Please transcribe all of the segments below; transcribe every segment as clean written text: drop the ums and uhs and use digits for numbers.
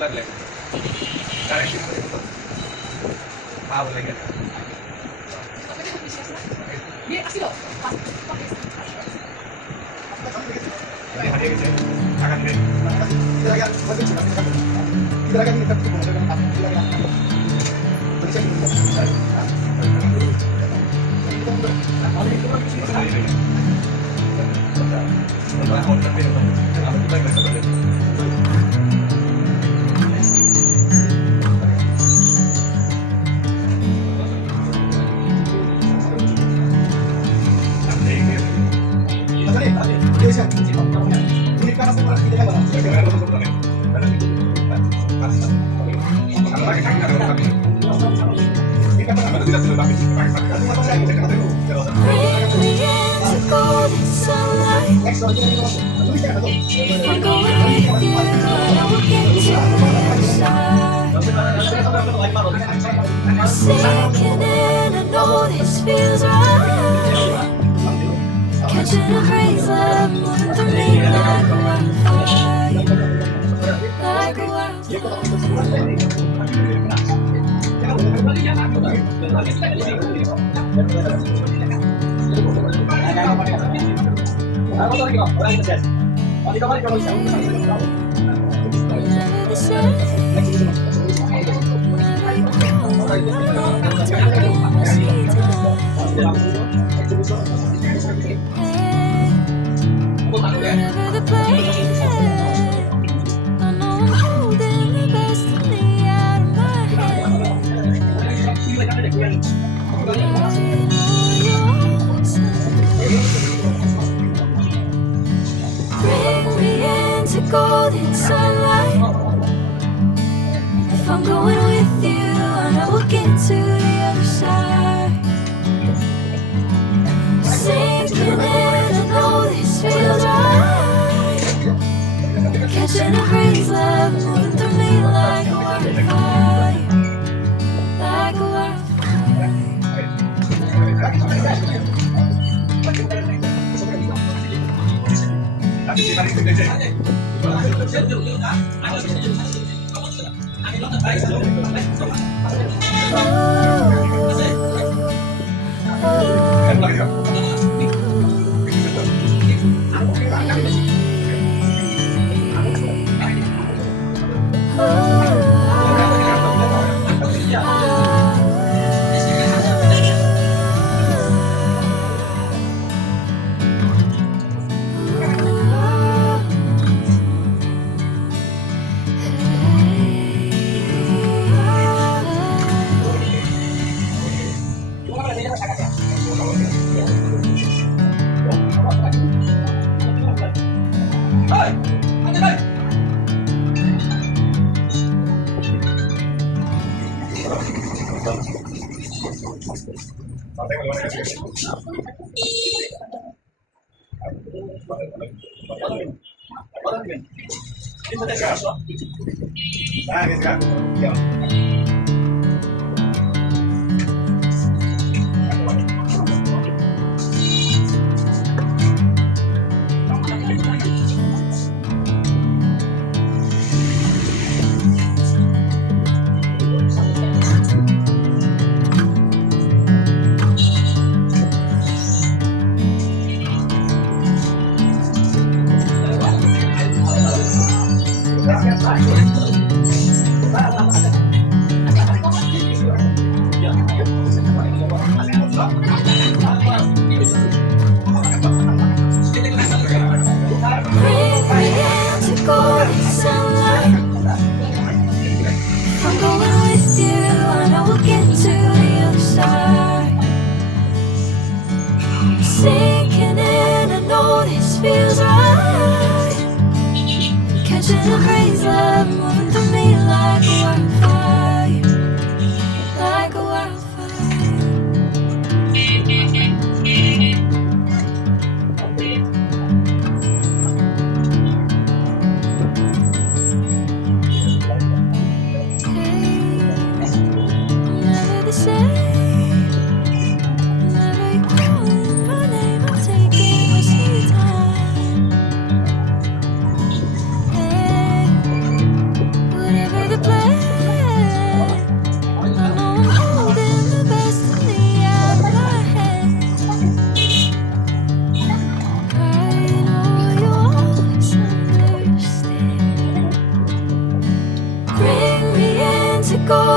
লাগলে কারেক্ট পা বলে গেল হারিয়ে গেছে টাকা দিবে Sinking in, I know this feels right. Catching a craze love moving through me like a wildfire, like a Never the same. Whatever the place, I know I'm holding the best of me out of my head. Bring me into golden sunlight. If I'm going with you, I know we'll get to the other side. Sinking in, I know this feels right. Catching a craze love moving through me like a wildfire, like a wildfire. Sinking in, I know this feels right. Catching a craze love moving through me like a wildfire, like a wildfire. Never the same.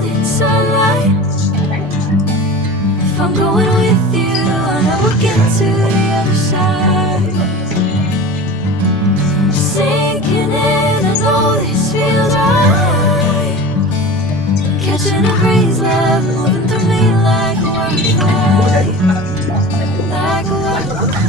golden sunlight. If I'm going with you, I know we'll get to the other side. Sinking in, I know this feels right. Catching a breeze, love moving through me like a wildfire. Like a wildfire.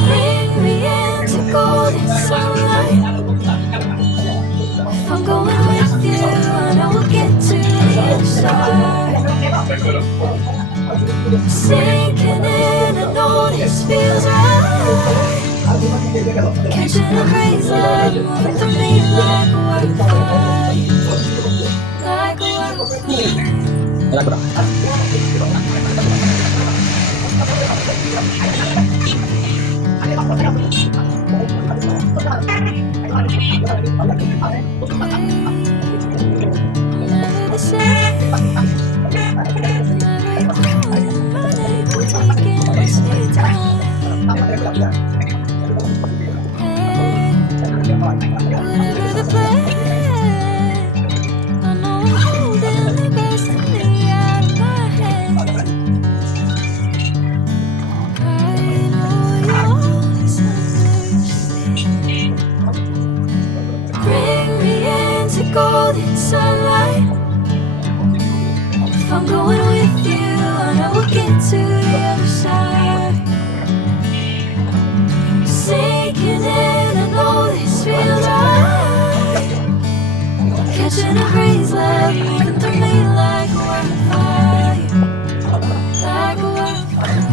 Bring me into golden sunlight. If I'm going with you, I know we'll get to the other side. Sinking in, I know this feels right. Catching a breeze, love moving through me like a wildfire. Like a wildfire. Never the same. Never you calling my name, taking my sweet time. Hey, whatever the plan, I know I'm holding the best of me out of my hands. I know you always understand. Bring me into golden sunlight. If I'm going with you, I know we'll get to the other side. Sinking in, I know this feels right. Catching a breeze, love moving through me like a wildfire. Like a wildfire.